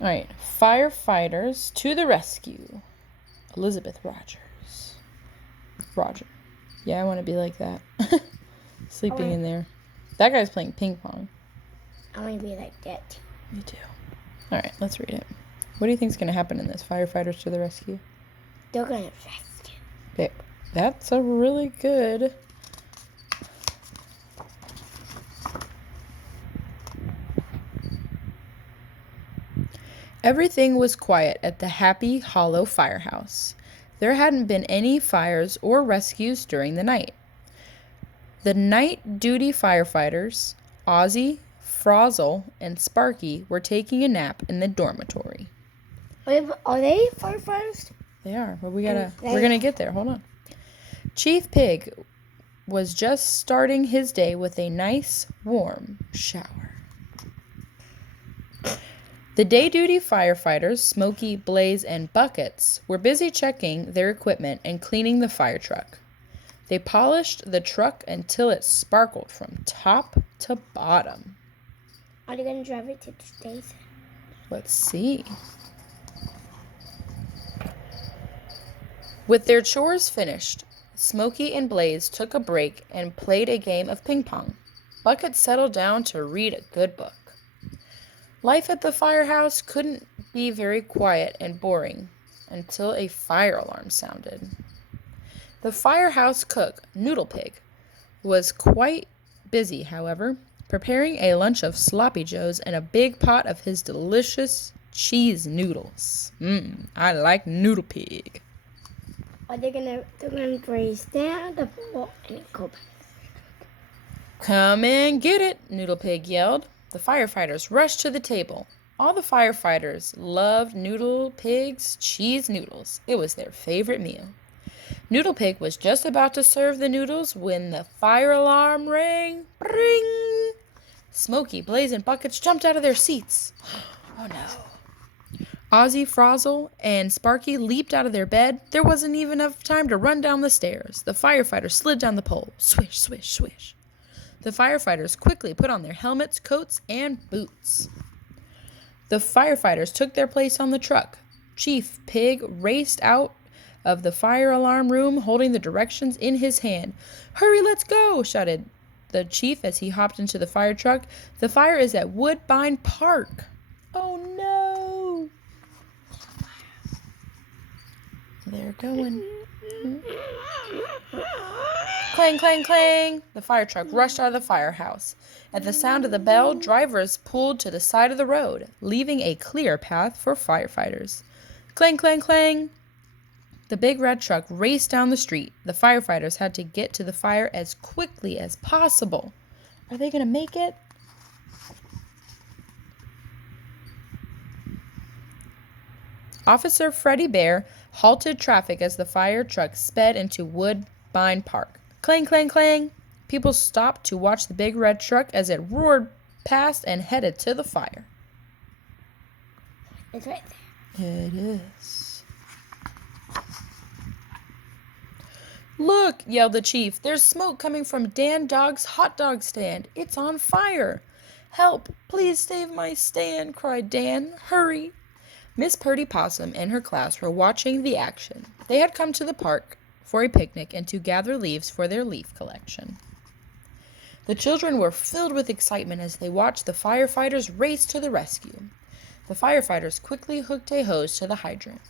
All right, firefighters to the rescue. Elizabeth Rogers. Roger. Yeah, I want to be like that. Sleeping in there. That guy's playing ping pong. I want to be like that. Me too. All right, let's read it. What do you think is going to happen in this? Firefighters to the rescue. They're going to rescue. Okay, that's a really good. Everything was quiet at the Happy Hollow firehouse. There hadn't been any fires or rescues during the night. The night duty firefighters, Ozzy, Frozzel, and Sparky, were taking a nap in the dormitory. Are they firefighters? They are, but we're gonna get there. Hold on. Chief Pig was just starting his day with a nice, warm shower. The day-duty firefighters, Smokey, Blaze, and Buckets, were busy checking their equipment and cleaning the fire truck. They polished the truck until it sparkled from top to bottom. Are they going to drive it to the station? Let's see. With their chores finished, Smokey and Blaze took a break and played a game of ping pong. Bucket settled down to read a good book. Life at the firehouse couldn't be very quiet and boring until a fire alarm sounded. The firehouse cook, Noodle Pig, was quite busy, however, preparing a lunch of sloppy joes and a big pot of his delicious cheese noodles. I like Noodle Pig. Are they gonna raise down the ball and go back? Come and get it, Noodle Pig yelled. The firefighters rushed to the table. All the firefighters loved Noodle Pig's cheese noodles. It was their favorite meal. Noodle Pig was just about to serve the noodles when the fire alarm rang. Ring! Smokey, Blaze, and Buckets jumped out of their seats. Oh no. Ozzy, Frozzel, and Sparky leaped out of their bed. There wasn't even enough time to run down the stairs. The firefighters slid down the pole. Swish, swish, swish. The firefighters quickly put on their helmets, coats, and boots. The firefighters took their place on the truck. Chief Pig raced out of the fire alarm room holding the directions in his hand. "Hurry, let's go!" shouted the chief as he hopped into the fire truck. "The fire is at Woodbine Park." Oh no! They're going. Clang, clang, clang! The fire truck rushed out of the firehouse. At the sound of the bell, drivers pulled to the side of the road, leaving a clear path for firefighters. Clang, clang, clang! The big red truck raced down the street. The firefighters had to get to the fire as quickly as possible. Are they going to make it? Officer Freddie Bear halted traffic as the fire truck sped into Woodbine Park. Clang, clang, clang! People stopped to watch the big red truck as it roared past and headed to the fire. It's right there. It is. "Look!" yelled the chief. "There's smoke coming from Dan Dog's hot dog stand. It's on fire." "Help! Please save my stand!" cried Dan. "Hurry!" Miss Purdy Possum and her class were watching the action. They had come to the park for a picnic and to gather leaves for their leaf collection. The children were filled with excitement as they watched the firefighters race to the rescue. The firefighters quickly hooked a hose to the hydrant.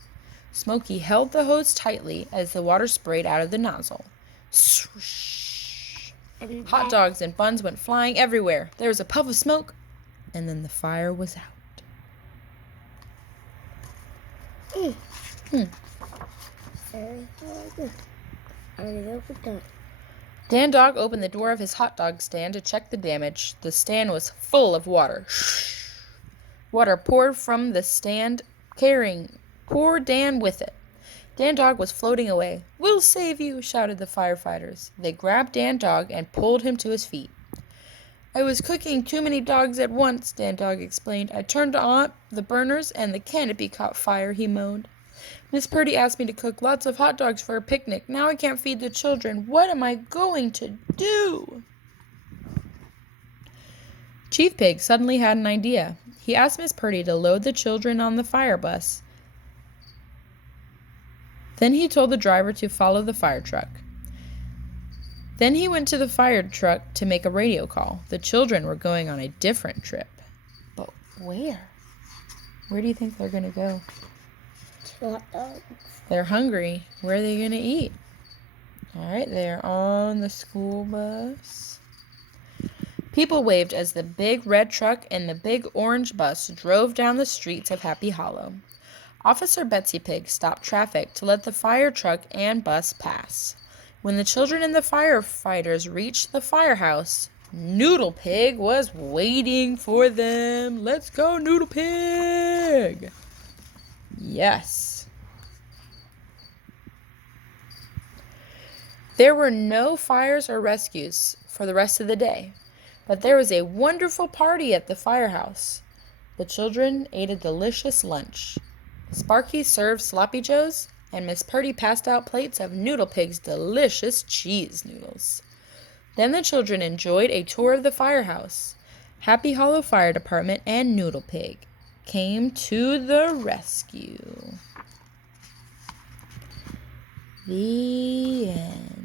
Smokey held the hose tightly as the water sprayed out of the nozzle. Swoosh! Hot dogs and buns went flying everywhere. There was a puff of smoke, and then the fire was out. Dan Dog opened the door of his hot dog stand to check the damage. The stand was full of water. Water poured from the stand, carrying poor Dan with it. Dan Dog was floating away. "We'll save you," shouted the firefighters. They grabbed Dan Dog and pulled him to his feet. "I was cooking too many dogs at once," Dan Dog explained. "I turned on the burners and the canopy caught fire," he moaned. "Miss Purdy asked me to cook lots of hot dogs for a picnic. Now I can't feed the children. What am I going to do?" Chief Pig suddenly had an idea. He asked Miss Purdy to load the children on the fire bus. Then he told the driver to follow the fire truck. Then he went to the fire truck to make a radio call. The children were going on a different trip. But where? Where do you think they're going to go? Hot dogs. They're hungry. Where are they going to eat? All right, they're on the school bus. People waved as the big red truck and the big orange bus drove down the streets of Happy Hollow. Officer Betsy Pig stopped traffic to let the fire truck and bus pass. When the children and the firefighters reached the firehouse, Noodle Pig was waiting for them. Let's go, Noodle Pig! Yes. There were no fires or rescues for the rest of the day, but there was a wonderful party at the firehouse. The children ate a delicious lunch. Sparky served sloppy joes, and Miss Purdy passed out plates of Noodle Pig's delicious cheese noodles. Then the children enjoyed a tour of the firehouse. Happy Hollow Fire Department and Noodle Pig came to the rescue. The end.